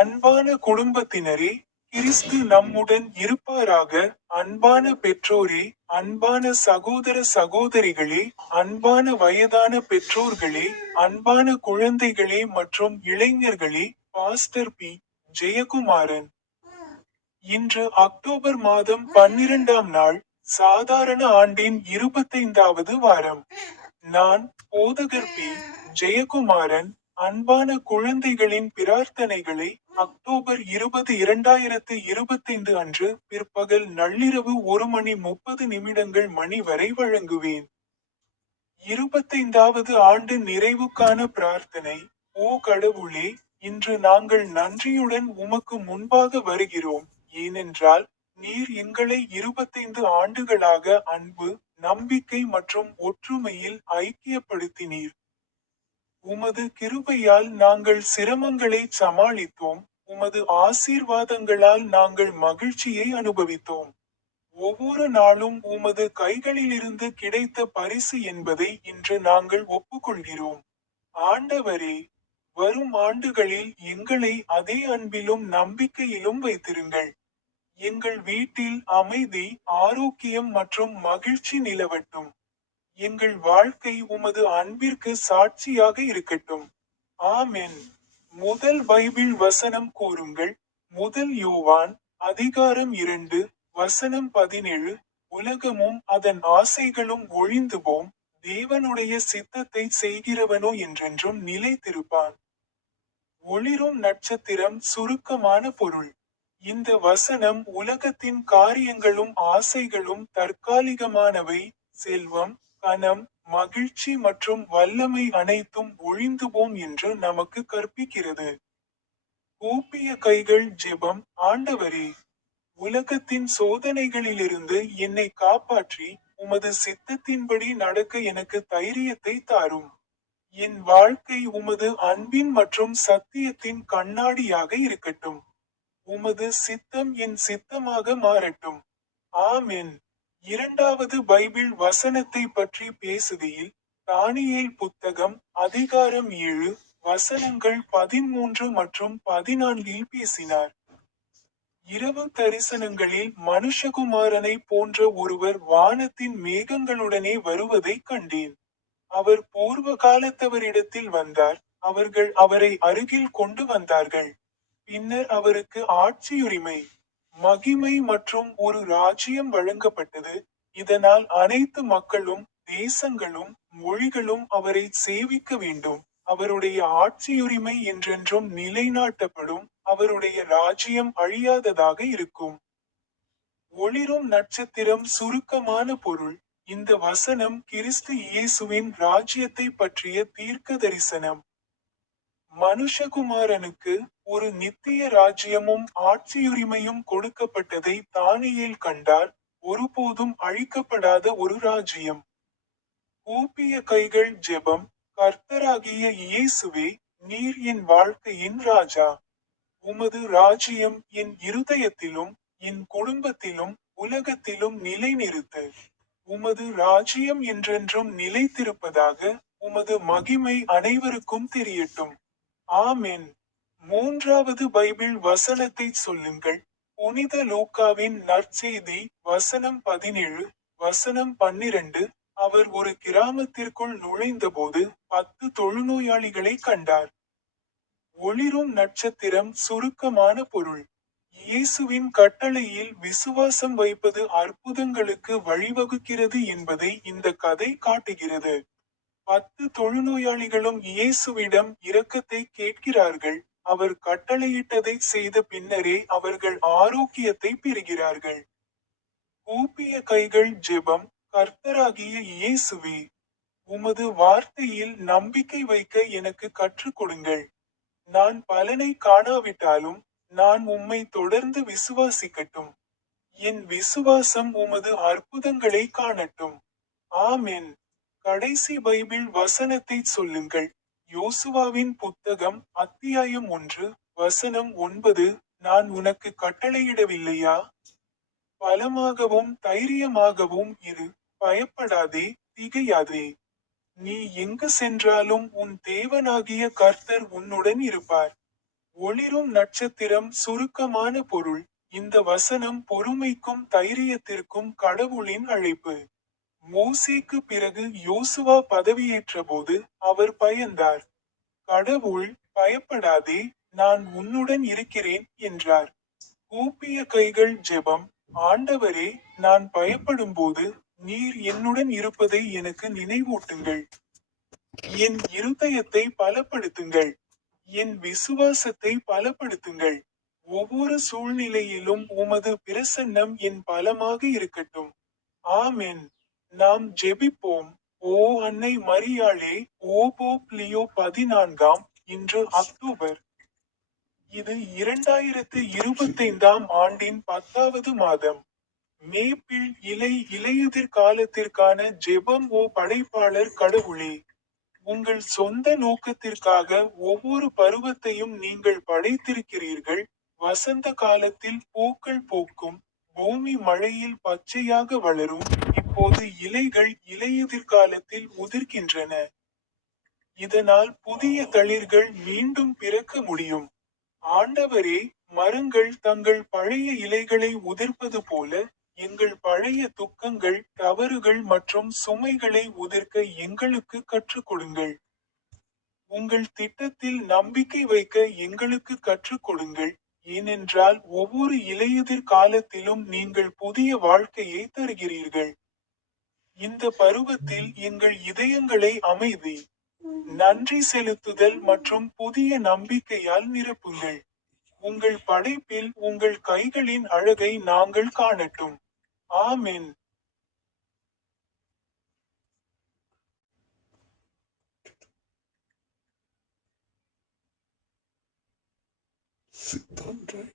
அன்பான குடும்பத்தினரே கிறிஸ்து நம்முடன் இருப்பாராக. அன்பான பெற்றோரே அன்பான சகோதர சகோதரிகளே அன்பான வயதான பெற்றோர்களே அன்பான குழந்தைகளே மற்றும் இளைஞர்களே பாஸ்டர் பி. ஜெயக்குமாரன். இன்று அக்டோபர் மாதம் பன்னிரண்டாம் நாள் சாதாரண ஆண்டின் இருபத்தைந்தாவது வாரம். நான் போதகர் பி. ஜெயக்குமாரன். அன்பான குழந்தைகளின் பிரார்த்தனைகளை அக்டோபர் இருபது இரண்டாயிரத்து இருபத்தைந்து அன்று பிற்பகல் நள்ளிரவு ஒரு மணி முப்பது நிமிடங்கள் மணி வரை வழங்குவேன். இருபத்தைந்தாவது ஆண்டு நிறைவுக்கான பிரார்த்தனை ஓ கடவுளே இன்று நாங்கள் நன்றியுடன் உமக்கு முன்பாக வருகிறோம். ஏனென்றால் நீர் எங்களை இருபத்தைந்து ஆண்டுகளாக அன்பு நம்பிக்கை மற்றும் ஒற்றுமையில் ஐக்கியப்படுத்தினீர். உமது கிருபையால் நாங்கள் சிரமங்களை சமாளித்தோம். உமது ஆசீர்வாதங்களால் நாங்கள் மகிழ்ச்சியை அனுபவித்தோம். ஒவ்வொரு நாளும் உமது கைகளிலிருந்து கிடைத்த பரிசு என்பதை இன்று நாங்கள் ஒப்புக்கொள்கிறோம். ஆண்டவரே வரும் ஆண்டுகளில் எங்களை அதே அன்பிலும் நம்பிக்கையிலும் வைத்திருங்கள். எங்கள் வீட்டில் அமைதி ஆரோக்கியம் மற்றும் மகிழ்ச்சி நிலவட்டும். எங்கள் வாழ்க்கை உமது அன்பிற்கு சாட்சியாக இருக்கட்டும். ஆமென். முதல் பைபிள் வசனம் கூறுங்கள். முதல் யோவான் அதிகாரம் இரண்டு வசனம் பதினேழு. உலகமும் அதன் ஆசைகளும் ஒழிந்து போம் தேவனுடைய சித்தத்தை செய்கிறவனோ என்றென்றும் நிலைத்திருப்பான். ஒளிரும் நட்சத்திரம் சுருக்கமான பொருள். இந்த வசனம் உலகத்தின் காரியங்களும் ஆசைகளும் தற்காலிகமானவை. செல்வம் கனம் மகிழ்ச்சி மற்றும் வல்லமை அனைத்தும் ஒழிந்து போம் என்று நமக்கு கற்பிக்கிறது. கூப்பிய கைகள் ஜெபம் ஆண்டவரே உலகத்தின் சோதனைகளிலிருந்து என்னை காப்பாற்றி உமது சித்தத்தின்படி நடக்க எனக்கு தைரியத்தை தாரும். என் வாழ்க்கை உமது அன்பின் மற்றும் சத்தியத்தின் கண்ணாடியாக இருக்கட்டும். உமது சித்தம் என் சித்தமாக மாறட்டும். ஆமென். இரண்டாவது பைபிள் வசனத்தை பற்றி பேசுகையில் தானியேல் புத்தகம் அதிகாரம் ஏழு வசனங்கள் பதிமூன்று மற்றும் பதினான்கில் பேசினார். இரவு தரிசனங்களில் மனுஷகுமாரனை போன்ற ஒருவர் வானத்தின் மேகங்களுடனே வருவதை கண்டேன். அவர் பூர்வ காலத்தவரிடத்தில் வந்தார் அவர்கள் அவரை அருகில் கொண்டு வந்தார்கள். பின்னர் அவருக்கு ஆட்சியுரிமை. மகிமை மற்றும் ஒரு ராஜ்யம் வழங்கப்பட்டது. இதனால் அனைத்து மக்களும் தேசங்களும் மொழிகளும் அவரை சேவிக்க வேண்டும். அவருடைய ஆட்சியுரிமை என்றென்றும் நிலைநாட்டப்படும். அவருடைய ராஜ்யம் அழியாததாக இருக்கும். ஒளிரும் நட்சத்திரம் சுருக்கமான பொருள். இந்த வசனம் கிறிஸ்து இயேசுவின் ராஜ்யத்தை பற்றிய தீர்க்க தரிசனம் மனுஷகுமாரனுக்கு ஒரு நித்திய ராஜ்யமும் ஆட்சியுரிமையும் கொடுக்கப்பட்டதை தானியேல் கண்டார் ஒருபோதும் அழிக்கப்படாத ஒரு ராஜ்யம். கூப்பிய கைகள் ஜெபம் கர்த்தராகிய இயேசுவே நீர் என் வாழ்க்கையின் ராஜா. உமது ராஜ்யம் என் இருதயத்திலும் என் குடும்பத்திலும் உலகத்திலும் நிலைநிறுத்து. உமது ராஜ்யம் என்றென்றும் நிலைத்திருப்பதாக உமது மகிமை அனைவருக்கும் தெரியட்டும். ஆமென். மூன்றாவது பைபிள் வசனத்தை சொல்லுங்கள். புனித லூக்காவின் நற்செய்தி வசனம் பதினேழு வசனம் பன்னிரண்டு அவர் ஒரு கிராமத்திற்குள் நுழைந்தபோது பத்து தொழுநோயாளிகளை கண்டார். ஒளிரும் நட்சத்திரம் சுருக்கமான பொருள். இயேசுவின் கட்டளையில் விசுவாசம் வைப்பது அற்புதங்களுக்கு வழிவகுக்கிறது என்பதை இந்த கதை காட்டுகிறது. பத்து தொழுநோயாளிகளும் இயேசுவிடம் இரக்கத்தை கேட்கிறார்கள். அவர் கட்டளையிட்டதை செய்த பின்னரே அவர்கள் ஆரோக்கியத்தை பெறுகிறார்கள். கூப்பிய கைகள் ஜெபம் கர்த்தராகிய இயேசுவே உமது வார்த்தையில் நம்பிக்கை வைக்க எனக்கு கற்றுக் கொடுங்கள். நான் பலனை காணாவிட்டாலும் நான் உம்மை தொடர்ந்து விசுவாசிக்கட்டும். என் விசுவாசம் உமது அற்புதங்களை காணட்டும். ஆமென். கடைசி பைபிள் வசனத்தை சொல்லுங்கள். யோசுவாவின் புத்தகம் அத்தியாயம் ஒன்று வசனம் ஒன்பது நான் உனக்கு கட்டளையிடவில்லையா? பலமாகவும் தைரியமாகவும் இரு. பயப்படாதே திகையாதே. நீ எங்கு சென்றாலும் உன் தேவனாகிய கர்த்தர் உன்னுடன் இருப்பார். ஒளிரும் நட்சத்திரம் சுருக்கமான பொருள். இந்த வசனம் பொறுமைக்கும் தைரியத்திற்கும் கடவுளின் அழைப்பு. மோசேக்கு பிறகு யோசுவா பதவியேற்றபோது அவர் பயந்தார். கடவுள் பயப்படாதே நான் உன்னுடன் இருக்கிறேன் என்றார். கூப்பிய கைகள் ஜெபம் ஆண்டவரே நான் பயப்படும்போது நீர் என்னுடன் இருப்பதை எனக்கு நினைவூட்டுங்கள். என் இருதயத்தை பலப்படுத்துங்கள். என் விசுவாசத்தை பலப்படுத்துங்கள். ஒவ்வொரு சூழ்நிலையிலும் உமது பிரசன்னம் என் பலமாக இருக்கட்டும். ஆமென். நாம் ஜெபிப்போம். ஓ அன்னை மரியாளே ஓபோ போப்லியோ பதினான்காம் இன்று அக்டோபர். இது இரண்டாயிரத்து இருபத்தைந்தாம் ஆண்டின் பத்தாவது மாதம். மேப்பிள் இலை இலையுதிர் காலத்திற்கான ஜெபம் ஓ படைப்பாளர் கடவுளே உங்கள் சொந்த நோக்கத்திற்காக ஒவ்வொரு பருவத்தையும் நீங்கள் படைத்திருக்கிறீர்கள். வசந்த காலத்தில் பூக்கள் பூக்கும் பூமி மழையில் பச்சையாக வளரும். அப்போது இலைகள் இலையுதிர் காலத்தில் உதிர்கின்றன இதனால் புதிய தளிர்கள் மீண்டும் பிறக்க முடியும். ஆண்டவரே மரங்கள் தங்கள் பழைய இலைகளை உதிர்ப்பது போல எங்கள் பழைய துக்கங்கள் தவறுகள் மற்றும் சுமைகளை உதிர்க்க எங்களுக்கு கற்றுக் கொடுங்கள். உங்கள் திட்டத்தில் நம்பிக்கை வைக்க எங்களுக்கு கற்றுக் கொடுங்கள். ஏனென்றால் ஒவ்வொரு இலையுதிர் காலத்திலும் நீங்கள் புதிய வாழ்க்கையை தருகிறீர்கள். இந்த பருவத்தில் எங்கள் இதயங்களை அமைதி நன்றி செலுத்துதல் மற்றும் புதிய நம்பிக்கையால் நிரப்புங்கள். உங்கள் படைப்பில் உங்கள் கைகளின் அழகை நாங்கள் காணட்டும். ஆமென். சித்தான்றாய்